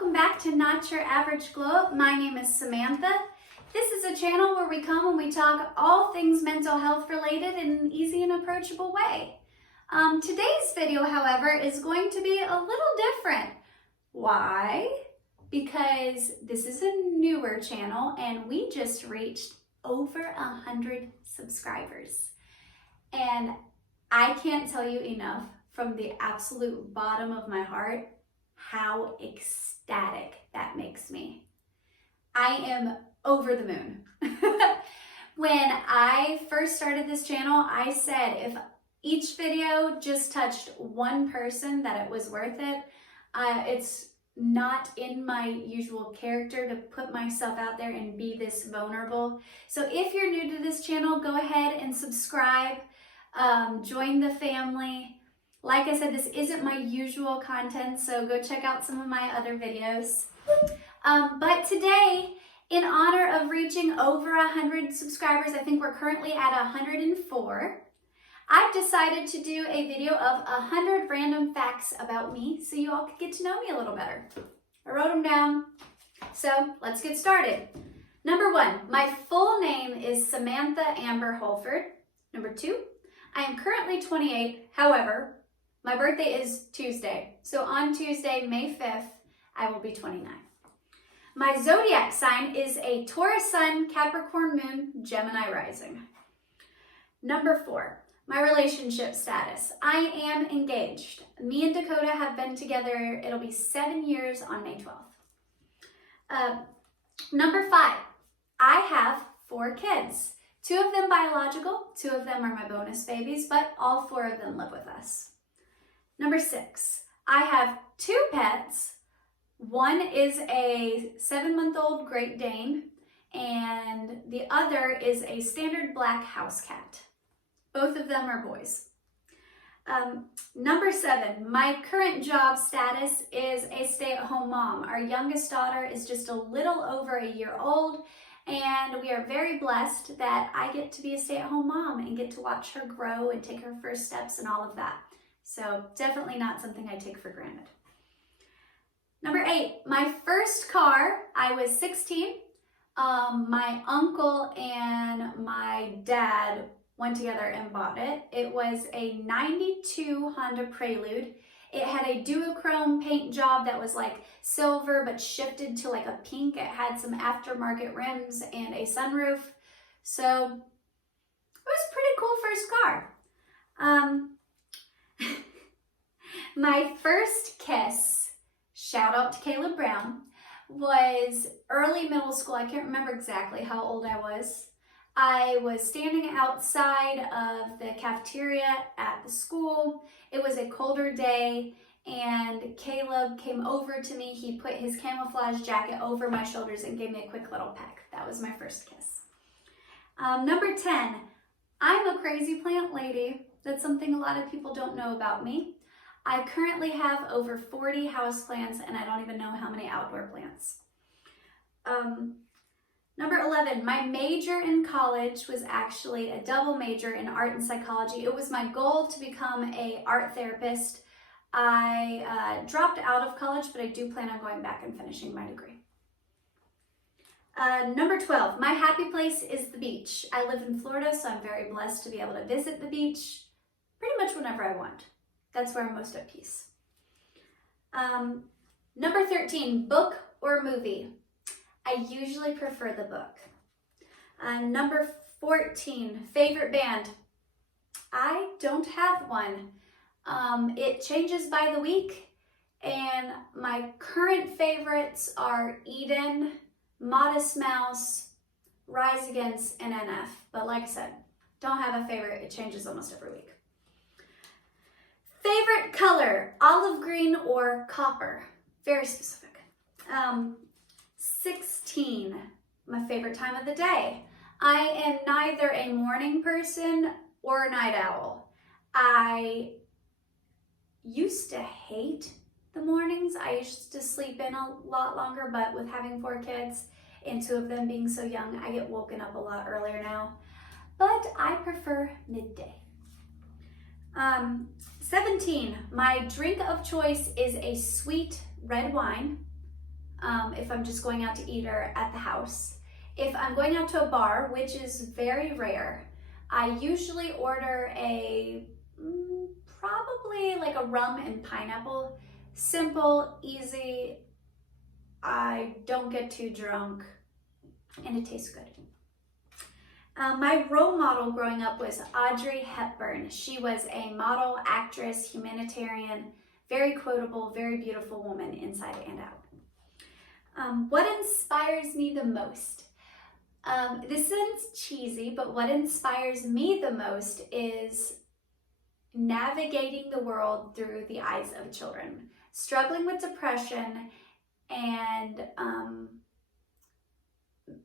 welcome back to Not Your Average Glow Up. My name is Samantha. This is a channel where we come and we talk all things mental health related in an easy and approachable way. Today's video, however, is going to be a little different. Why? Because this is a newer channel and we just reached over 100 subscribers. And I can't tell you enough from the absolute bottom of my heart how ecstatic that makes me. I am over the moon. When I first started this channel, I said if each video just touched one person, that it was worth it. It's not in my usual character to put myself out there and be this vulnerable. So if you're new to this channel, go ahead and subscribe, join the family. Like I said, this isn't my usual content, so go check out some of my other videos. But today, in honor of reaching over 100 subscribers, I think we're currently at 104, I've decided to do a video of 100 random facts about me so you all could get to know me a little better. I wrote them down, so let's get started. Number 1, my full name is Samantha Amber Holford. Number 2, I am currently 28, however, my birthday is Tuesday, so on Tuesday, May 5th, I will be 29. My zodiac sign is a Taurus Sun, Capricorn Moon, Gemini Rising. Number 4, my relationship status. I am engaged. Me and Dakota have been together, it'll be 7 years on May 12th. Number 5, I have 4 kids. 2 of them biological, 2 of them are my bonus babies, but all 4 of them live with us. Number 6, I have 2 pets. One is a 7-month-old Great Dane, and the other is a standard black house cat. Both of them are boys. Number 7, my current job status is a stay-at-home mom. Our youngest daughter is just a little over a year old, and we are very blessed that I get to be a stay-at-home mom and get to watch her grow and take her first steps and all of that. So definitely not something I take for granted. Number 8, my first car, I was 16. My uncle and my dad went together and bought it. It was a 92 Honda Prelude. It had a duochrome paint job that was like silver but shifted to like a pink. It had some aftermarket rims and a sunroof. So it was a pretty cool first car. My first kiss, shout out to Caleb Brown, was early middle school. I can't remember exactly how old I was. I was standing outside of the cafeteria at the school. It was a colder day and Caleb came over to me. He put his camouflage jacket over my shoulders and gave me a quick little peck. That was my first kiss. Number 10, I'm a crazy plant lady. That's something a lot of people don't know about me. I currently have over 40 houseplants and I don't even know how many outdoor plants. Number 11, my major in college was actually a double major in art and psychology. It was my goal to become an art therapist. I dropped out of college, but I do plan on going back and finishing my degree. Number 12, my happy place is the beach. I live in Florida, so I'm very blessed to be able to visit the beach pretty much whenever I want. That's where I'm most at peace. Number 13, book or movie. I usually prefer the book. Number 14, favorite band. I don't have one. It changes by the week, and my current favorites are Eden, Modest Mouse, Rise Against, and NF. But like I said, don't have a favorite. It changes almost every week. Favorite color, olive green or copper. Very specific. 16, my favorite time of the day. I am neither a morning person or a night owl. I used to hate the mornings. I used to sleep in a lot longer, but with having 4 kids and 2 of them being so young, I get woken up a lot earlier now. But I prefer midday. 17, my drink of choice is a sweet red wine. if I'm just going out to eat or at the house. If I'm going out to a bar, which is very rare, I usually order probably like a rum and pineapple. Simple, easy, I don't get too drunk, and it tastes good. My role model growing up was Audrey Hepburn. She was a model, actress, humanitarian, very quotable, very beautiful woman inside and out. What inspires me the most? This sounds cheesy, but what inspires me the most is navigating the world through the eyes of children. Struggling with depression and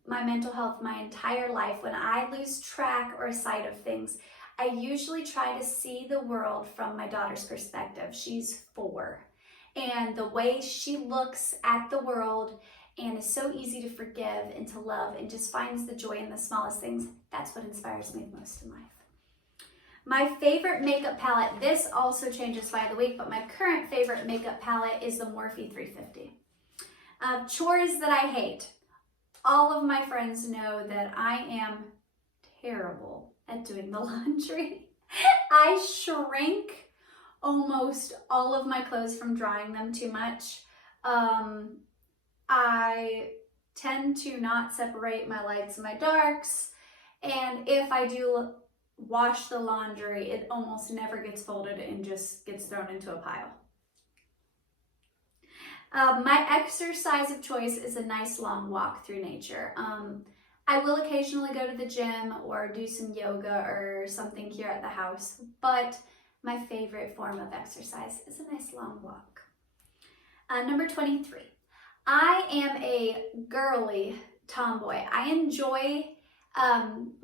my mental health my entire life, when I lose track or sight of things, I usually try to see the world from my daughter's perspective. She's 4, and the way she looks at the world and is so easy to forgive and to love and just finds the joy in the smallest things, that's what inspires me the most in life. My favorite makeup palette, this also changes by the week, but my current favorite makeup palette is the Morphe 350. Chores that I hate. All of my friends know that I am terrible at doing the laundry. I shrink almost all of my clothes from drying them too much. I tend to not separate my lights and my darks, and if I do wash the laundry, it almost never gets folded and just gets thrown into a pile. My exercise of choice is a nice long walk through nature. I will occasionally go to the gym or do some yoga or something here at the house, but my favorite form of exercise is a nice long walk. Number 23, I am a girly tomboy. I enjoy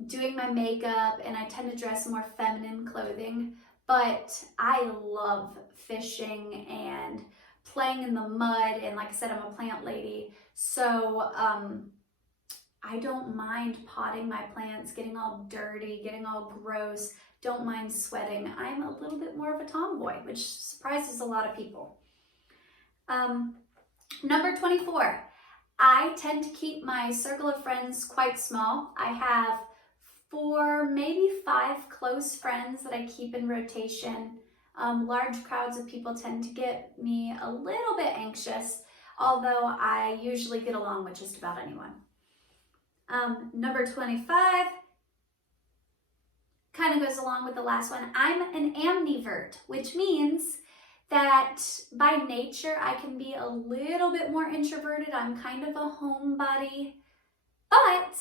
doing my makeup, and I tend to dress more feminine clothing, but I love fishing and playing in the mud, and like I said, I'm a plant lady, so I don't mind potting my plants, getting all dirty, getting all gross, don't mind sweating. I'm a little bit more of a tomboy, which surprises a lot of people. Number 24, I tend to keep my circle of friends quite small. I have 4, maybe 5 close friends that I keep in rotation. Large crowds of people tend to get me a little bit anxious, although I usually get along with just about anyone. Number 25 kind of goes along with the last one. I'm an ambivert, which means that by nature I can be a little bit more introverted. I'm kind of a homebody, but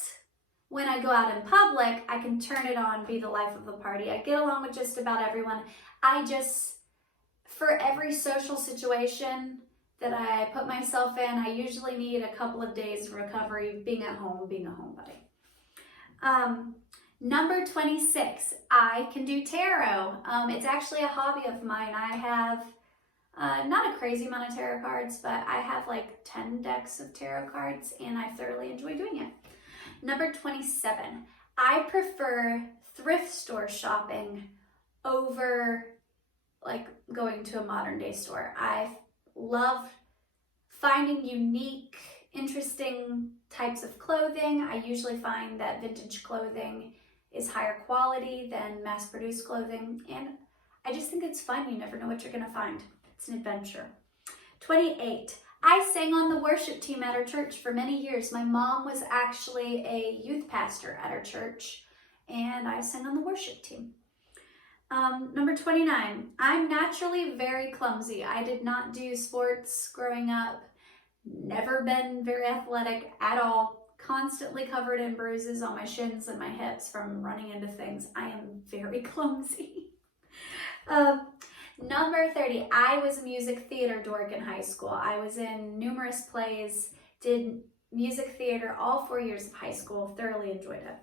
when I go out in public, I can turn it on, be the life of the party. I get along with just about everyone. For every social situation that I put myself in, I usually need a couple of days of recovery, being at home, being a homebody. Number 26, I can do tarot. It's actually a hobby of mine. I have not a crazy amount of tarot cards, but I have like 10 decks of tarot cards, and I thoroughly enjoy doing it. Number 27, I prefer thrift store shopping over like going to a modern day store. I love finding unique, interesting types of clothing. I usually find that vintage clothing is higher quality than mass-produced clothing, and I just think it's fun. You never know what you're gonna find. It's an adventure. 28, I sang on the worship team at our church for many years. My mom was actually a youth pastor at our church, and I sang on the worship team. Number 29, I'm naturally very clumsy. I did not do sports growing up, never been very athletic at all, constantly covered in bruises on my shins and my hips from running into things. I am very clumsy. Number 30, I was a music theater dork in high school. I was in numerous plays, did music theater all 4 years of high school, thoroughly enjoyed it.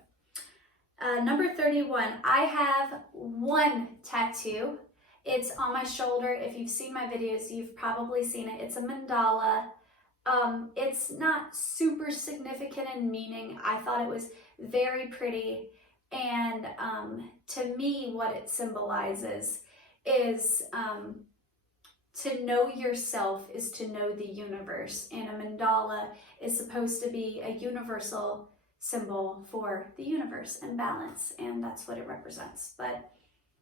Number 31, I have one tattoo. It's on my shoulder. If you've seen my videos, you've probably seen it. It's a mandala. It's not super significant in meaning. I thought it was very pretty, and to me, what it symbolizes is to know yourself is to know the universe, and a mandala is supposed to be a universal symbol for the universe and balance, and that's what it represents. But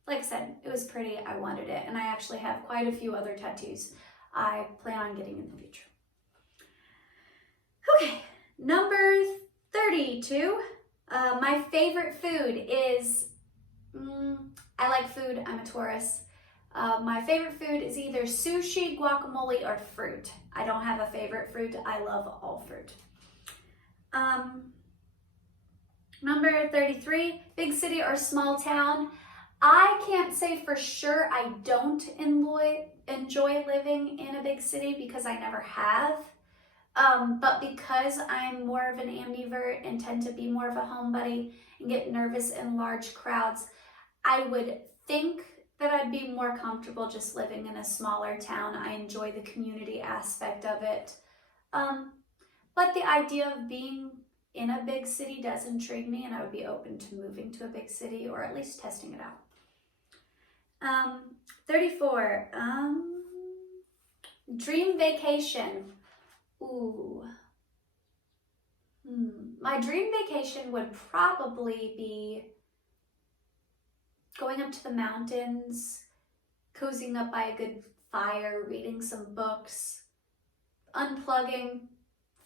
like I said, it was pretty, I wanted it, and I actually have quite a few other tattoos I plan on getting in the future. Okay, number 32. My favorite food is, I like food, I'm a Taurus. My favorite food is either sushi, guacamole, or fruit. I don't have a favorite fruit, I love all fruit. Number 33, big city or small town. I can't say for sure I don't enjoy living in a big city because I never have. But because I'm more of an ambivert and tend to be more of a homebody and get nervous in large crowds, I would think that I'd be more comfortable just living in a smaller town. I enjoy the community aspect of it. But the idea of being in a big city does intrigue me, and I would be open to moving to a big city or at least testing it out. 34, dream vacation. Ooh. My dream vacation would probably be going up to the mountains, cozying up by a good fire, reading some books, unplugging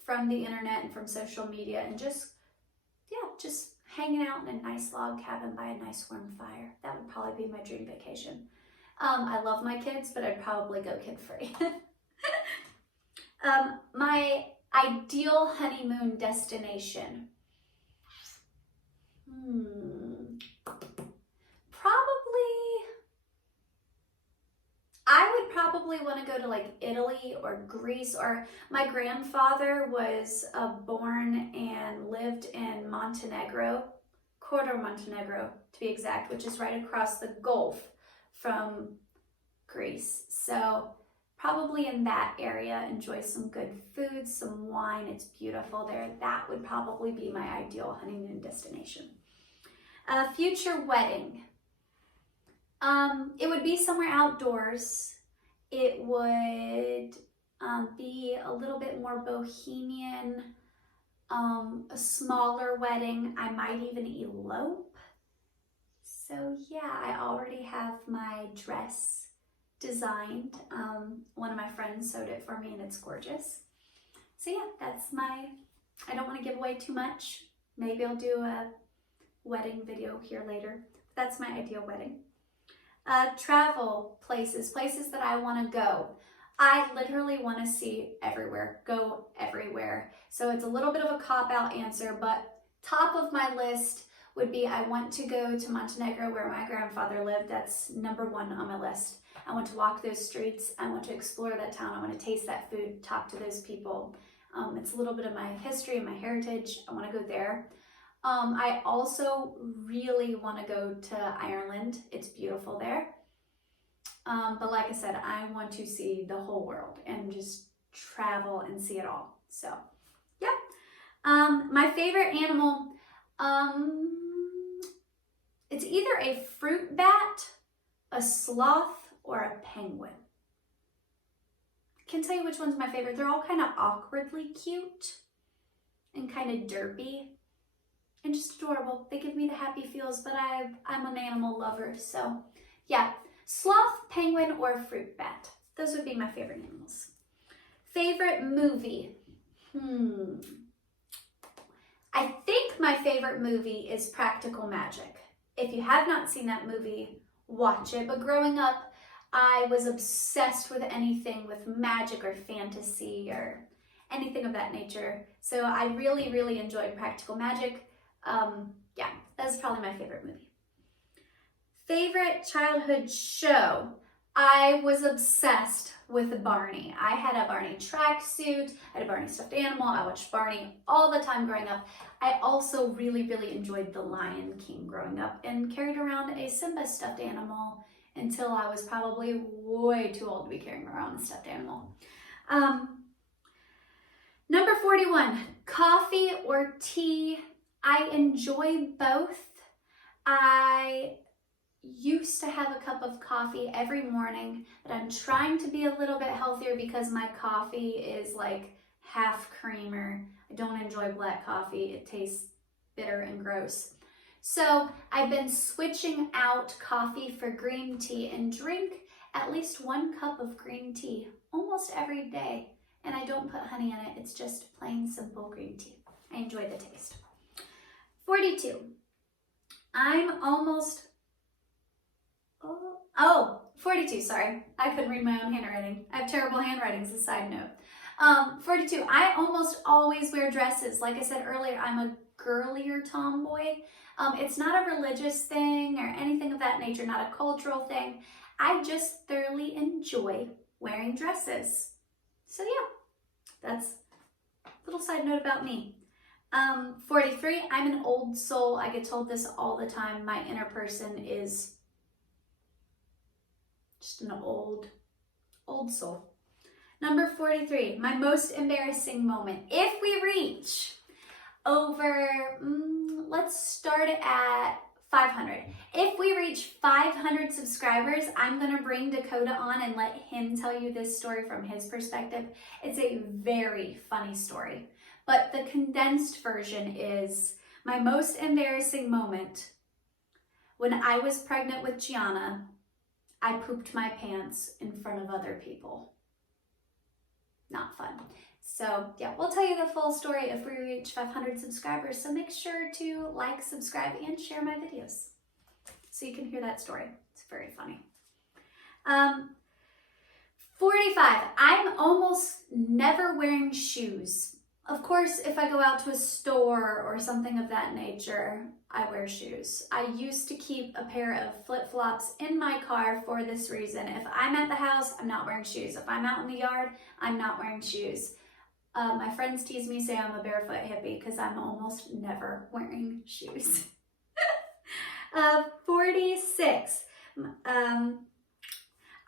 from the internet and from social media, and just hanging out in a nice log cabin by a nice warm fire. That would probably be my dream vacation. I love my kids, but I'd probably go kid-free. My ideal honeymoon destination. I would probably want to go to like Italy or Greece, or my grandfather was born and lived in Montenegro, Montenegro to be exact, which is right across the Gulf from Greece. So probably in that area, enjoy some good food, some wine. It's beautiful there. That would probably be my ideal honeymoon destination. Future wedding. It would be somewhere outdoors. It would be a little bit more bohemian, a smaller wedding. I might even elope. So yeah, I already have my dress designed. One of my friends sewed it for me and it's gorgeous. So yeah, that's I don't want to give away too much. Maybe I'll do a wedding video here later. That's my ideal wedding. Travel places that I want to go. I literally want to see everywhere, go everywhere. So it's a little bit of a cop-out answer, but top of my list would be I want to go to Montenegro where my grandfather lived. That's number one on my list. I want to walk those streets. I want to explore that town. I want to taste that food, talk to those people. It's a little bit of my history and my heritage. I want to go there. I also really want to go to Ireland. It's beautiful there. But like I said, I want to see the whole world and just travel and see it all. So, yeah. My favorite animal, it's either a fruit bat, a sloth, or a penguin. I can't tell you which one's my favorite. They're all kind of awkwardly cute and kind of derpy and just adorable. They give me the happy feels, but I'm an animal lover. So yeah, sloth, penguin, or fruit bat. Those would be my favorite animals. Favorite movie. I think my favorite movie is Practical Magic. If you have not seen that movie, watch it. But growing up, I was obsessed with anything with magic or fantasy or anything of that nature. So I really, really enjoyed Practical Magic. Yeah, that's probably my favorite movie. Favorite childhood show. I was obsessed with Barney. I had a Barney tracksuit, I had a Barney stuffed animal. I watched Barney all the time growing up. I also really, really enjoyed The Lion King growing up and carried around a Simba stuffed animal until I was probably way too old to be carrying around a stuffed animal. Number 41, coffee or tea. I enjoy both. I used to have a cup of coffee every morning, but I'm trying to be a little bit healthier because my coffee is like half creamer. I don't enjoy black coffee. It tastes bitter and gross. So I've been switching out coffee for green tea and drink at least 1 cup of green tea almost every day. And I don't put honey in it. It's just plain simple green tea. I enjoy the taste. 42. I'm almost, 42, sorry. I couldn't read my own handwriting. I have terrible handwriting as a side note. 42, I almost always wear dresses. Like I said earlier, I'm a girlier tomboy. It's not a religious thing or anything of that nature, not a cultural thing. I just thoroughly enjoy wearing dresses. So yeah, that's a little side note about me. 43, I'm an old soul. I get told this all the time. My inner person is just an old soul. Number 43, my most embarrassing moment. If we reach over, let's start it at 500. If we reach 500 subscribers, I'm gonna bring Dakota on and let him tell you this story from his perspective. It's a very funny story, but the condensed version is my most embarrassing moment. When I was pregnant with Gianna, I pooped my pants in front of other people. Not fun. So yeah, we'll tell you the full story if we reach 500 subscribers. So make sure to like, subscribe, and share my videos so you can hear that story. It's very funny. 45, I'm almost never wearing shoes. Of course, if I go out to a store or something of that nature, I wear shoes. I used to keep a pair of flip-flops in my car for this reason. If I'm at the house, I'm not wearing shoes. If I'm out in the yard, I'm not wearing shoes. My friends tease me, say I'm a barefoot hippie because I'm almost never wearing shoes. 46,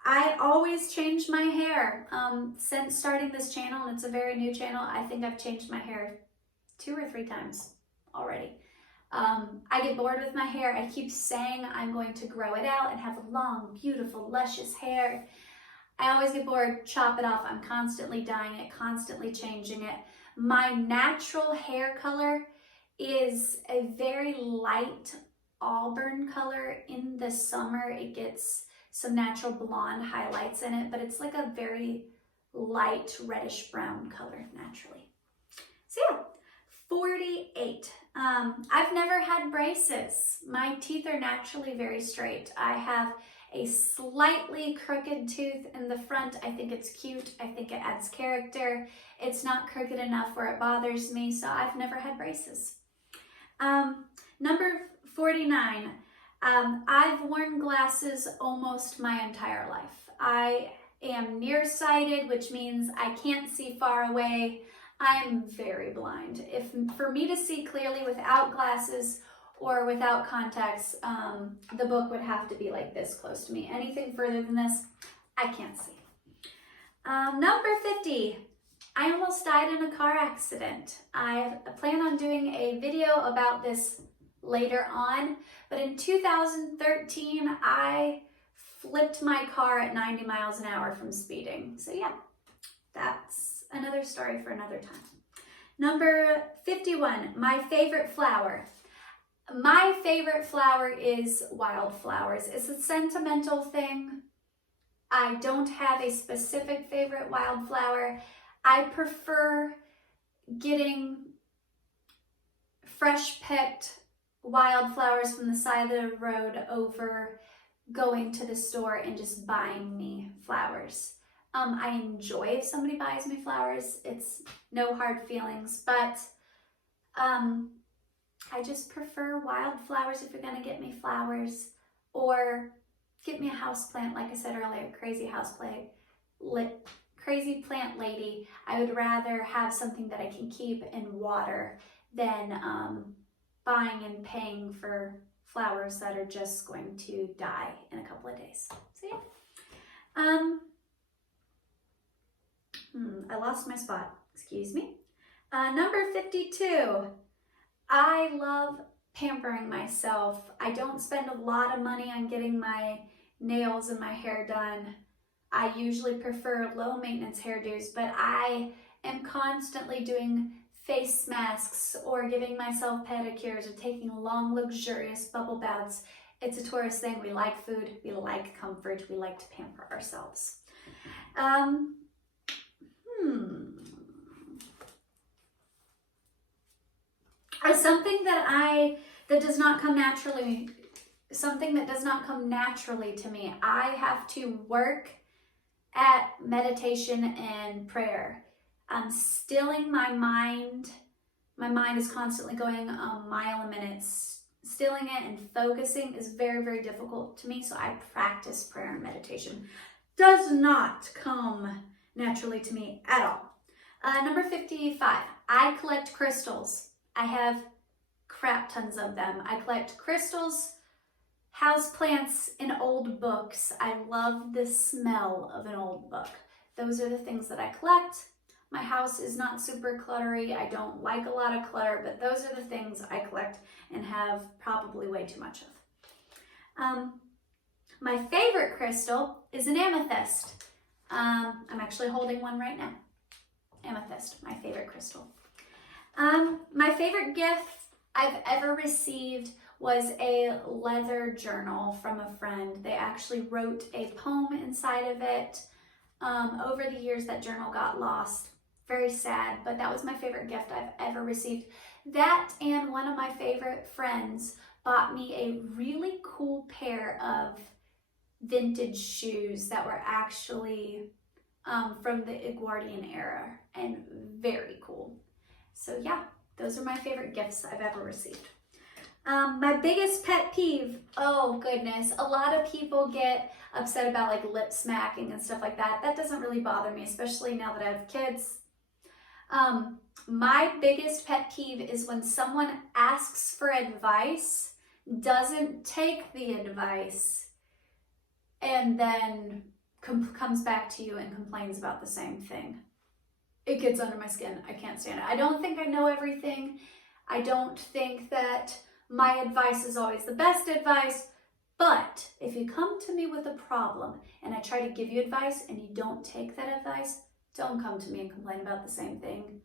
I always change my hair. Since starting this channel, and it's a very new channel, I think I've changed my hair 2 or 3 times already. I get bored with my hair. I keep saying I'm going to grow it out and have long, beautiful, luscious hair. I always get bored, chop it off. I'm constantly dyeing it, constantly changing it. My natural hair color is a very light auburn color. In the summer, it gets some natural blonde highlights in it, but it's like a very light reddish brown color naturally. So yeah, 48. I've never had braces. My teeth are naturally very straight. I have a slightly crooked tooth in the front. I think it's cute. I think it adds character. It's not crooked enough where it bothers me, so I've never had braces. Number 49. I've worn glasses almost my entire life. I am nearsighted, which means I can't see far away. I'm very blind. For me to see clearly without glasses or without contacts, the book would have to be like this close to me. Anything further than this, I can't see. Number 50, I almost died in a car accident. I plan on doing a video about this later on, but in 2013, I flipped my car at 90 miles an hour from speeding. So yeah, that's another story for another time. Number 51, my favorite flower. My favorite flower is wildflowers. It's a sentimental thing. I don't have a specific favorite wildflower. I prefer getting fresh picked wildflowers from the side of the road over going to the store and just buying me flowers. I enjoy if somebody buys me flowers. It's no hard feelings, but I just prefer wildflowers if you're gonna get me flowers, or get me a houseplant. Like I said earlier, crazy plant lady. I would rather have something that I can keep and water than buying and paying for flowers that are just going to die in a couple of days. So yeah. I lost my spot, excuse me. Number 52, I love pampering myself. I don't spend a lot of money on getting my nails and my hair done. I usually prefer low maintenance hairdos, but I am constantly doing face masks or giving myself pedicures or taking long, luxurious bubble baths. It's a tourist thing. We like food, we like comfort, we like to pamper ourselves. That does not come naturally, something that does not come naturally to me. I have to work at meditation and prayer. Stilling my mind. My mind is constantly going a mile a minute. Stilling it and focusing is very, very difficult to me, so I practice prayer and meditation. Does not come naturally to me at all. Number 55, I collect crystals. I have crap tons of them. I collect crystals, houseplants, and old books. I love the smell of an old book. Those are the things that I collect. My house is not super cluttery. I don't like a lot of clutter, but those are the things I collect and have probably way too much of. My favorite crystal is an amethyst. I'm actually holding one right now. Amethyst, my favorite crystal. My favorite gift I've ever received was a leather journal from a friend. They actually wrote a poem inside of it. Over the years, that journal got lost. Very sad, but that was my favorite gift I've ever received. That and one of my favorite friends bought me a really cool pair of vintage shoes that were actually from the Edwardian era and very cool. So yeah, those are my favorite gifts I've ever received. My biggest pet peeve, oh goodness, a lot of people get upset about like lip smacking and stuff like that. That doesn't really bother me, especially now that I have kids. My biggest pet peeve is when someone asks for advice, doesn't take the advice, and then comes back to you and complains about the same thing. It gets under my skin. I can't stand it. I don't think I know everything. I don't think that my advice is always the best advice, but if you come to me with a problem and I try to give you advice and you don't take that advice, don't come to me and complain about the same thing.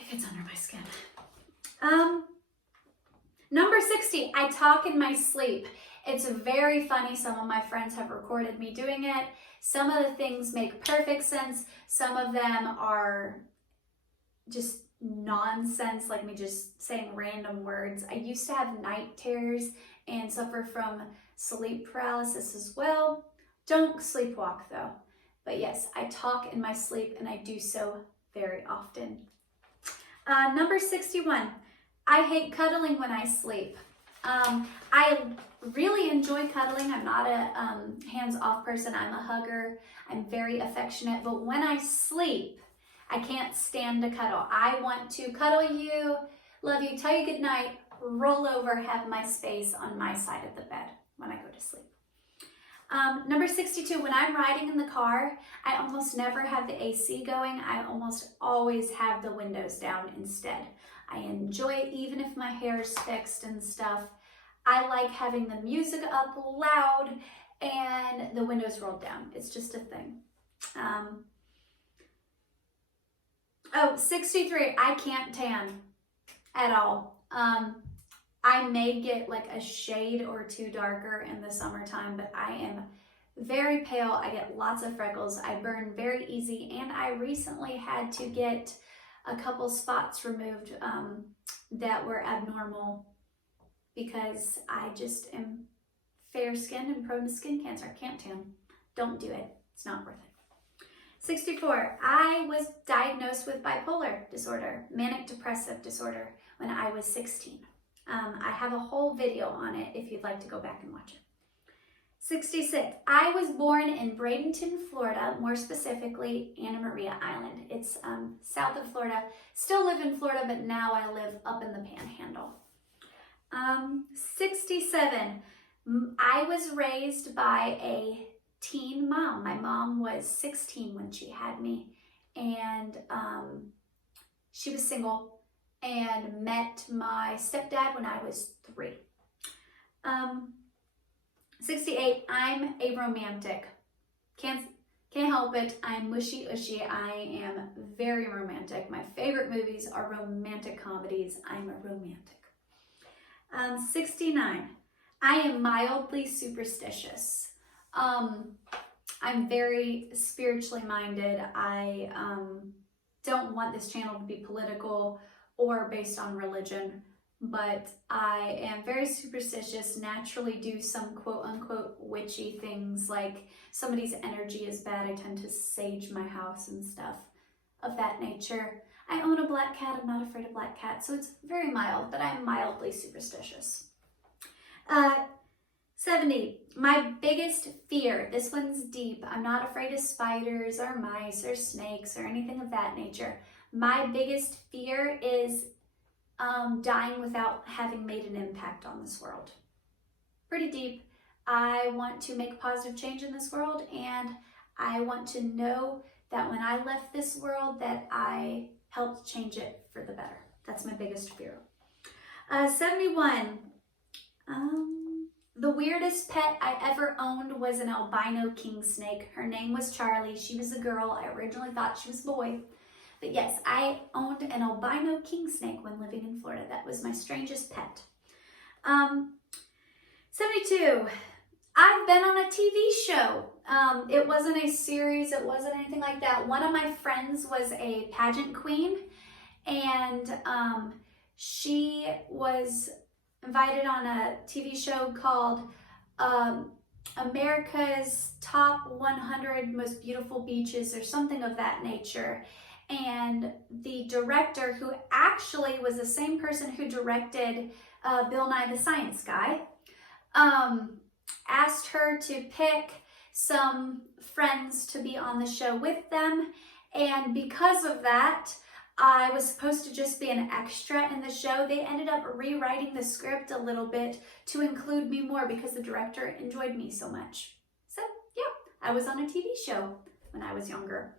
It gets under my skin. Number 60, I talk in my sleep. It's very funny. Some of my friends have recorded me doing it. Some of the things make perfect sense. Some of them are just nonsense, like me just saying random words. I used to have night terrors and suffer from sleep paralysis as well. Don't sleepwalk though. But yes, I talk in my sleep and I do so very often. Number 61, I hate cuddling when I sleep. I really enjoy cuddling. I'm not a hands-off person. I'm a hugger. I'm very affectionate. But when I sleep, I can't stand to cuddle. I want to cuddle you, love you, tell you good night, roll over, have my space on my side of the bed when I go to sleep. Number 62, when I'm riding in the car, I almost never have the AC going. I almost always have the windows down instead. I enjoy it even if my hair is fixed and stuff. I like having the music up loud and the windows rolled down. It's just a thing. 63, I can't tan at all. I may get like a shade or two darker in the summertime, but I am very pale. I get lots of freckles. I burn very easy, and I recently had to get a couple spots removed that were abnormal because I just am fair-skinned and prone to skin cancer. I can't tan. Don't do it. It's not worth it. 64, I was diagnosed with bipolar disorder, manic depressive disorder, when I was 16. I have a whole video on it if you'd like to go back and watch it. 66, I was born in Bradenton, Florida, more specifically Anna Maria Island. It's south of Florida. Still live in Florida, but now I live up in the Panhandle. 67, I was raised by a teen mom. My mom was 16 when she had me, and she was single. and met my stepdad when I was 3. 68, I'm a romantic. Can't help it. I'm mushy-ushy. I am very romantic. My favorite movies are romantic comedies. I'm a romantic. 69, I am mildly superstitious. I'm very spiritually minded. I don't want this channel to be political or based on religion, but I am very superstitious, naturally do some quote-unquote witchy things, like somebody's energy is bad, I tend to sage my house and stuff of that nature. I own a black cat, I'm not afraid of black cats, so it's very mild, but I'm mildly superstitious. 70, my biggest fear, this one's deep. I'm not afraid of spiders or mice or snakes or anything of that nature. My biggest fear is dying without having made an impact on this world. Pretty deep. I want to make a positive change in this world, and I want to know that when I left this world that I helped change it for the better. That's my biggest fear. 71, the weirdest pet I ever owned was an albino king snake. Her name was Charlie. She was a girl. I originally thought she was a boy. But yes, I owned an albino king snake when living in Florida. That was my strangest pet. 72, I've been on a TV show. It wasn't a series. It wasn't anything like that. One of my friends was a pageant queen, and she was invited on a TV show called America's Top 100 Most Beautiful Beaches or something of that nature. And the director, who actually was the same person who directed Bill Nye the Science Guy, asked her to pick some friends to be on the show with them. And because of that, I was supposed to just be an extra in the show. They ended up rewriting the script a little bit to include me more because the director enjoyed me so much. So yeah, I was on a TV show when I was younger.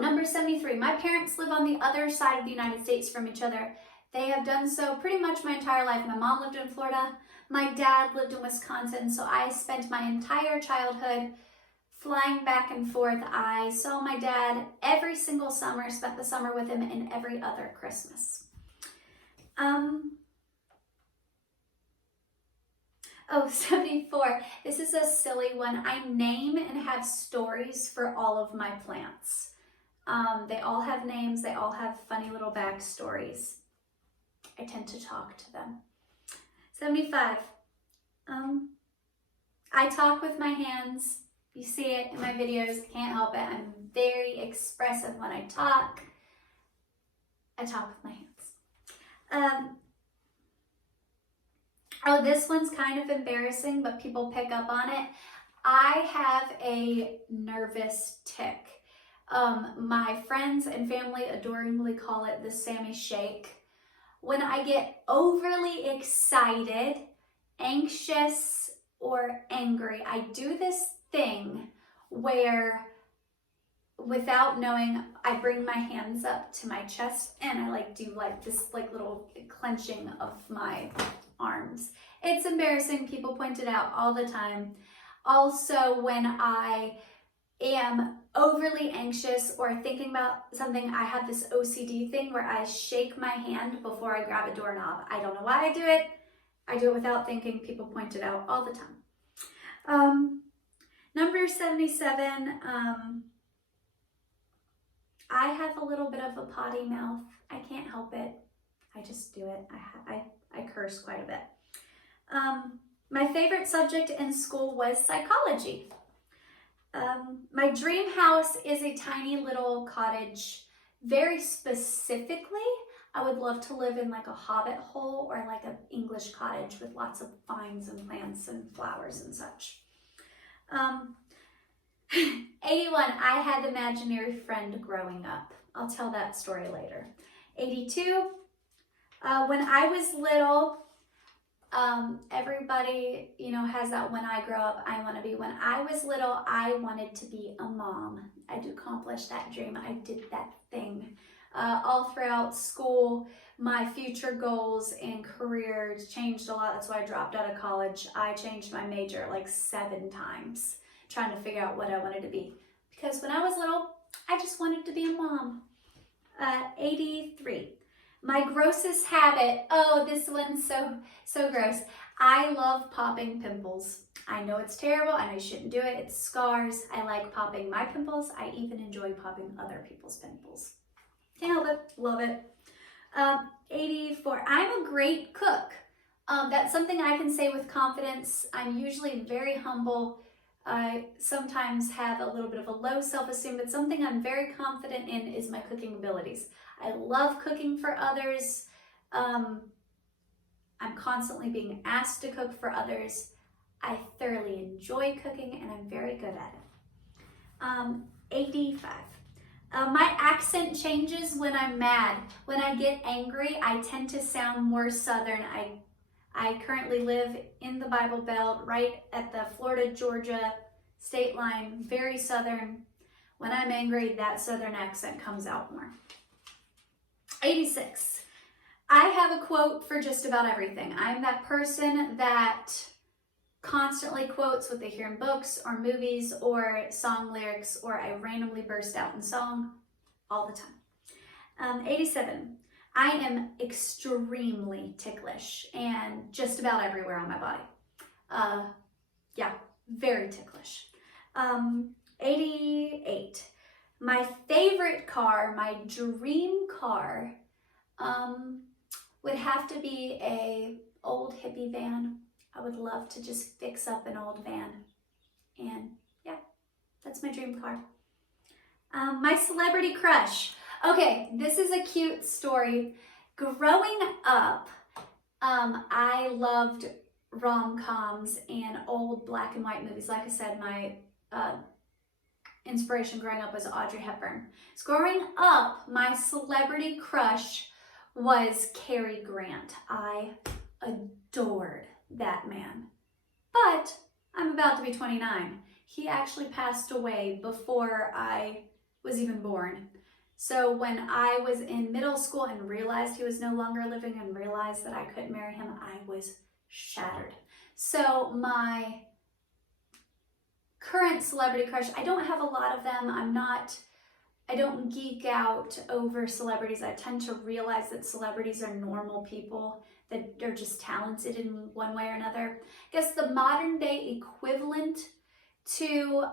Number 73, my parents live on the other side of the United States from each other. They have done so pretty much my entire life. My mom lived in Florida, my dad lived in Wisconsin, so I spent my entire childhood flying back and forth. I saw my dad every single summer, spent the summer with him, and every other Christmas. 74. This is a silly one. I name and have stories for all of my plants. They all have names. They all have funny little backstories. I tend to talk to them. 75. I talk with my hands. You see it in my videos. Can't help it. I'm very expressive when I talk. I talk with my hands. This one's kind of embarrassing, but people pick up on it. I have a nervous tick. My friends and family adoringly call it the Sammy Shake. When I get overly excited, anxious, or angry, I do this thing where, without knowing, I bring my hands up to my chest and I do this little clenching of my arms. It's embarrassing. People point it out all the time. Also, when I am overly anxious or thinking about something, I have this OCD thing where I shake my hand before I grab a doorknob. I don't know why I do it. I do it without thinking. People point it out all the time. Number 77, I have a little bit of a potty mouth. I can't help it. I just do it. I curse quite a bit. My favorite subject in school was psychole. My dream house is a tiny little cottage. Very specifically, I would love to live in like a hobbit hole or like an English cottage with lots of vines and plants and flowers and such. 81, I had an imaginary friend growing up. I'll tell that story later. 82, when I was little, Everybody, has that when I grow up, I want to be. When I was little, I wanted to be a mom. I'd accomplished that dream. I did that thing. All throughout school, my future goals and career changed a lot. That's why I dropped out of college. I changed my major like 7 times, trying to figure out what I wanted to be. Because when I was little, I just wanted to be a mom. 83. My grossest habit. Oh, this one's so gross. I love popping pimples. I know it's terrible. I know you shouldn't do it. It's scars. I like popping my pimples. I even enjoy popping other people's pimples. Can't help it. Love it. 84. I'm a great cook. That's something I can say with confidence. I'm usually very humble. I sometimes have a little bit of a low self-esteem, but something I'm very confident in is my cooking abilities. I love cooking for others. I'm constantly being asked to cook for others. I thoroughly enjoy cooking and I'm very good at it. 85. My accent changes when I'm mad. When I get angry, I tend to sound more Southern. I currently live in the Bible Belt, right at the Florida-Georgia state line, very Southern. When I'm angry, that Southern accent comes out more. 86. I have a quote for just about everything. I'm that person that constantly quotes what they hear in books or movies or song lyrics, or I randomly burst out in song all the time. 87. I am extremely ticklish and just about everywhere on my body. Yeah, very ticklish. 88. My favorite car, my dream car, would have to be a old hippie van. I would love to just fix up an old van. And yeah, that's my dream car. My celebrity crush. Okay, this is a cute story. Growing up, I loved rom-coms and old black and white movies. Like I said, my inspiration growing up was Audrey Hepburn. So growing up, my celebrity crush was Cary Grant. I adored that man. But I'm about to be 29. He actually passed away before I was even born. So when I was in middle school and realized he was no longer living and realized that I couldn't marry him, I was shattered. So my current celebrity crush, I don't have a lot of them. I don't geek out over celebrities. I tend to realize that celebrities are normal people, that they're just talented in one way or another. I guess the modern day equivalent to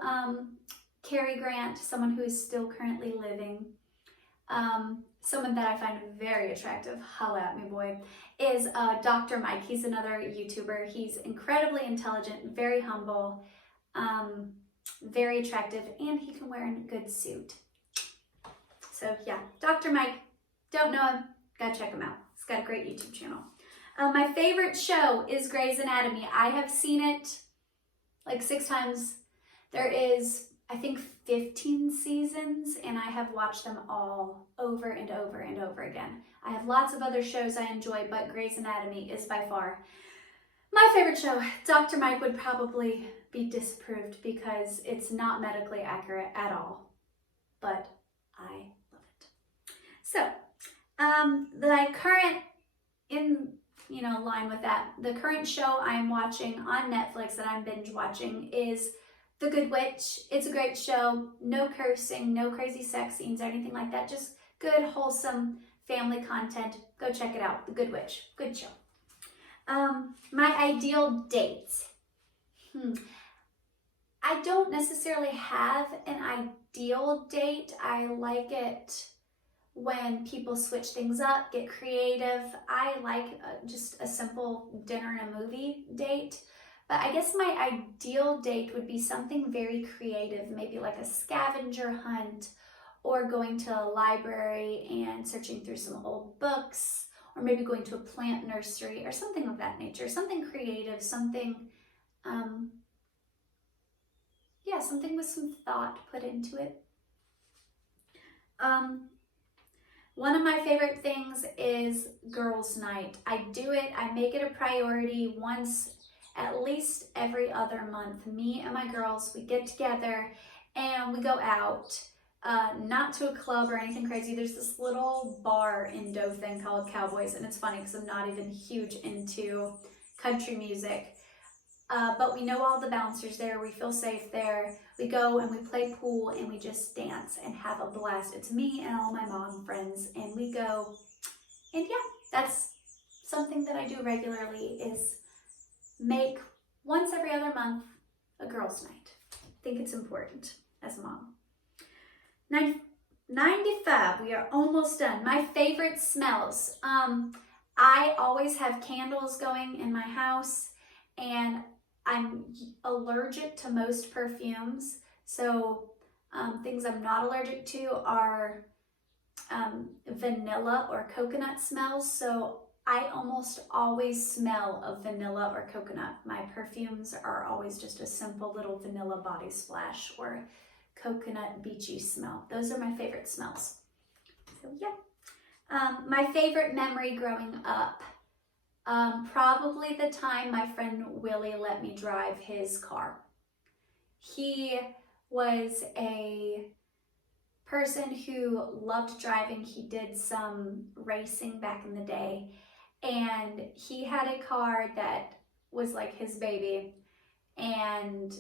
Cary Grant, someone who is still currently living, someone that I find very attractive, holla at me boy, is Dr. Mike. He's another YouTuber. He's incredibly intelligent, very humble, very attractive, and he can wear a good suit. So yeah, Dr. Mike, don't know him, gotta check him out. He's got a great YouTube channel. My favorite show is Grey's Anatomy. I have seen it like 6 times. There is, I think, 15 seasons, and I have watched them all over and over and over again. I have lots of other shows I enjoy, but Grey's Anatomy is by far my favorite show. Dr. Mike would probably be disapproved because it's not medically accurate at all, but I love it. So, the current, in line with that, the current show I'm watching on Netflix that I'm binge watching is The Good Witch. It's a great show. No cursing, no crazy sex scenes or anything like that. Just good, wholesome family content. Go check it out. The Good Witch. Good show. My ideal dates. I don't necessarily have an ideal date. I like it when people switch things up, get creative. I like just a simple dinner and a movie date. But I guess my ideal date would be something very creative, maybe like a scavenger hunt, or going to a library and searching through some old books, or maybe going to a plant nursery or something of that nature. Something creative, something, something with some thought put into it. One of my favorite things is girls' night. I do it, I make it a priority once, at least every other month. Me and my girls, we get together and we go out, not to a club or anything crazy. There's this little bar in Dothan called Cowboys, and it's funny because I'm not even huge into country music. But we know all the bouncers there, we feel safe there. We go and we play pool and we just dance and have a blast. It's me and all my mom friends, and we go, and yeah, that's something that I do regularly, is make once every other month a girls' night. I think it's important as a mom. 95, we are almost done. My favorite smells. I always have candles going in my house, and I'm allergic to most perfumes, so things I'm not allergic to are vanilla or coconut smells, so I almost always smell of vanilla or coconut. My perfumes are always just a simple little vanilla body splash or coconut beachy smell. Those are my favorite smells. So yeah. My favorite memory growing up. Probably the time my friend Willie let me drive his car. He was a person who loved driving. He did some racing back in the day, and he had a car that was like his baby, and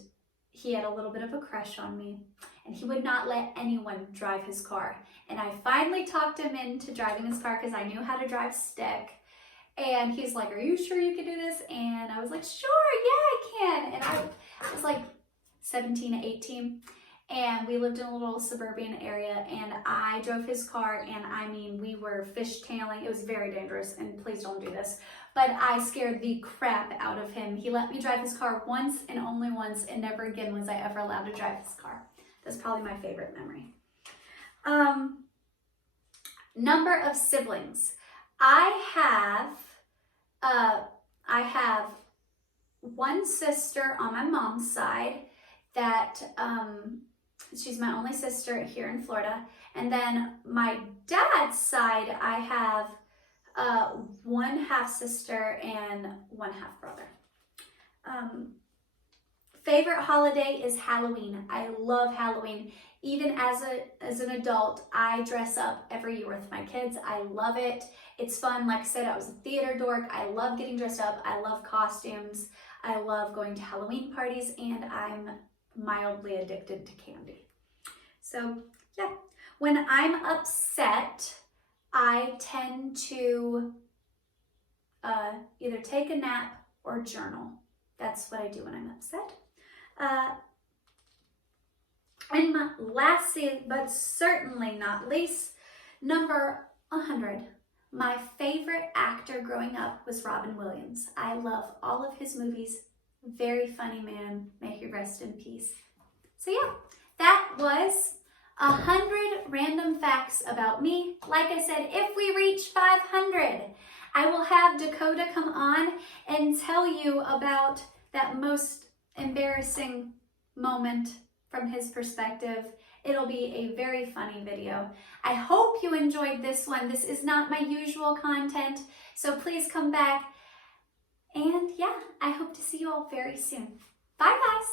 he had a little bit of a crush on me, and he would not let anyone drive his car. And I finally talked him into driving his car because I knew how to drive stick. And he's like, "Are you sure you can do this?" And I was like, "Sure, yeah, I can." And I was like 17 to 18, and we lived in a little suburban area, and I drove his car, and I mean, we were fishtailing. It was very dangerous, and please don't do this. But I scared the crap out of him. He let me drive his car once and only once, and never again was I ever allowed to drive his car. That's probably my favorite memory. Number of siblings. I have one sister on my mom's side that, she's my only sister here in Florida. And then my dad's side, I have one half sister and one half brother. Favorite holiday is Halloween. I love Halloween. Even as an adult, I dress up every year with my kids. I love it. It's fun. Like I said, I was a theater dork. I love getting dressed up. I love costumes. I love going to Halloween parties, and I'm mildly addicted to candy. So yeah, when I'm upset, I tend to either take a nap or journal. That's what I do when I'm upset. And lastly, but certainly not least, number 100. My favorite actor growing up was Robin Williams. I love all of his movies. Very funny man. May he rest in peace. So yeah, that was 100 random facts about me. Like I said, if we reach 500, I will have Dakota come on and tell you about that most embarrassing moment from his perspective. It'll be a very funny video. I hope you enjoyed this one. This is not my usual content, so please come back. And yeah, I hope to see you all very soon. Bye guys!